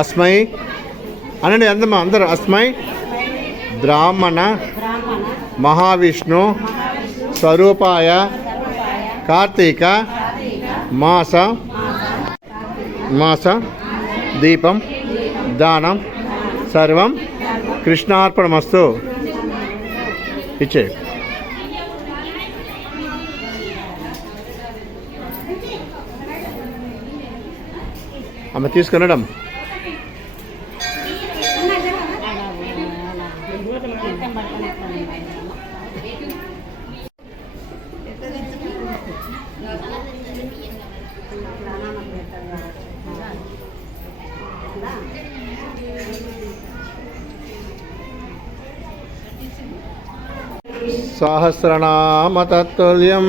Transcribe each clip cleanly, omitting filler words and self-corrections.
अस्मै अनंడి అందరూ अस्मै ब्राह्मण महाविष्णु स्वरूपाय कार्तिक मास दीपं दानं सर्वं कृष्णार्पणमस्तु इच्छे आमें తీసుకొనడం सहस्रनाम तत्तुल्यं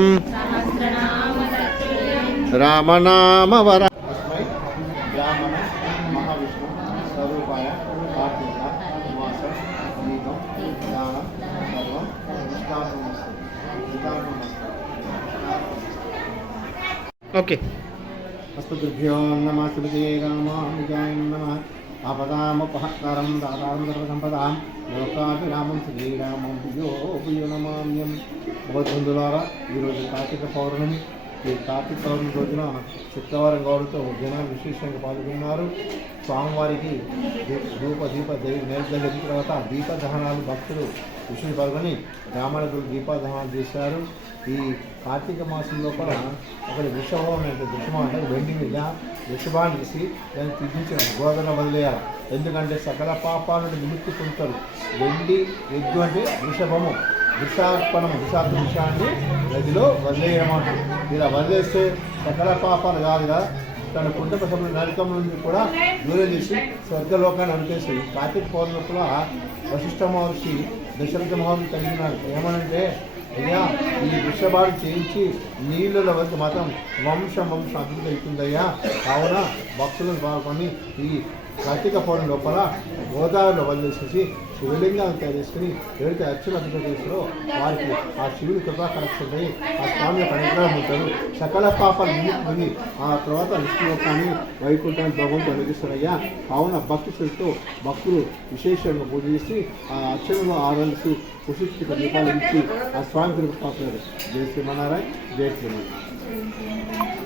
रामनामवर अस्मै ब्राह्मण महाविष्णु स्वरूपाय कार्तिक मास दीपं दानं सर्वं कृष्णार्पणमस्तु। ओके अस्तुभ्यो नमः श्रीमते रामानुजाय नमः। आपदामुपहर्तारं दातारं सर्वसंपदां లోకాభిరామం శ్రీరామం భూయో నమామ్యం। భగవద్బంధులారా, ఈరోజు కార్తీక పౌర్ణమి. ఈ కార్తీక పౌర్ణమి రోజున శుక్రవారం కావడంతో జనాలు విశేషంగా పాల్గొన్నారు. స్వామివారికి ధూప దీప నైవేద్యం జరిగిన తర్వాత దీపదహనాలు భక్తులు విష్ణు పాల్గొని బ్రాహ్మణులు దీపదహనాలు చేశారు. ఈ కార్తీక మాసం లోపల ఒకటి వృషభం అంటే వృషభం అంటే వెండి మీద వృషభాన్ని తీసి దాన్ని తీపించిన గోదన వదిలేయాలి. ఎందుకంటే సకల పాపాలను విముక్తి పొందుతారు. వెండి ఎద్దు అంటే వృషభము, వృషార్పణము, వృషార్థ విషయాన్ని నదిలో వదిలేయమాట. ఇలా వదిలేస్తే సకల పాపాలు కాదుగా తన కుటుంబ సభ్యుల నరకం నుండి కూడా దూరం చేసి స్వర్గలోకాన్ని అనిపేసి కార్తీక పౌర్ణమి కూడా వశిష్ఠ మహర్షి దశరథ మహర్షి కలిగినాడు. ఏమనంటే, అయ్యా ఈ వృషభాలు చేయించి నీళ్ళలో వద్ద మాత్రం వంశం అభివృద్ధి అవుతుందయ్యా. కావున భక్తులను పాల్గొని ఈ కార్తీక పౌర్ణమి లోపల గోదావరిలో వదిలేసేసి శివలింగాన్ని తయారు చేసుకుని ఎవరైతే అర్చన అభివృద్ధి చేస్తారో వారికి ఆ శివుని కృపా కనెక్షన్ అయ్యి ఆ స్వామి యొక్క అనుగ్రహం ఉంటారు. సకల పాపాలు విముక్తి ఆ తర్వాత విష్ణులోకాన్ని వైకుంఠాన్ని భగవంతుడు అనుగ్రహిస్తారయ్యా. కావున భక్తులతో భక్తులు విశేషంగా పూజ చేసి ఆ అర్చనలో ఆరాధిస్తూ పుష్టిక దీపాలు ఇచ్చి ఆ స్వామి కృప పాపన్నారు. జై శ్రీమన్నారాయణ, జై శ్రీమన్నారాయణ.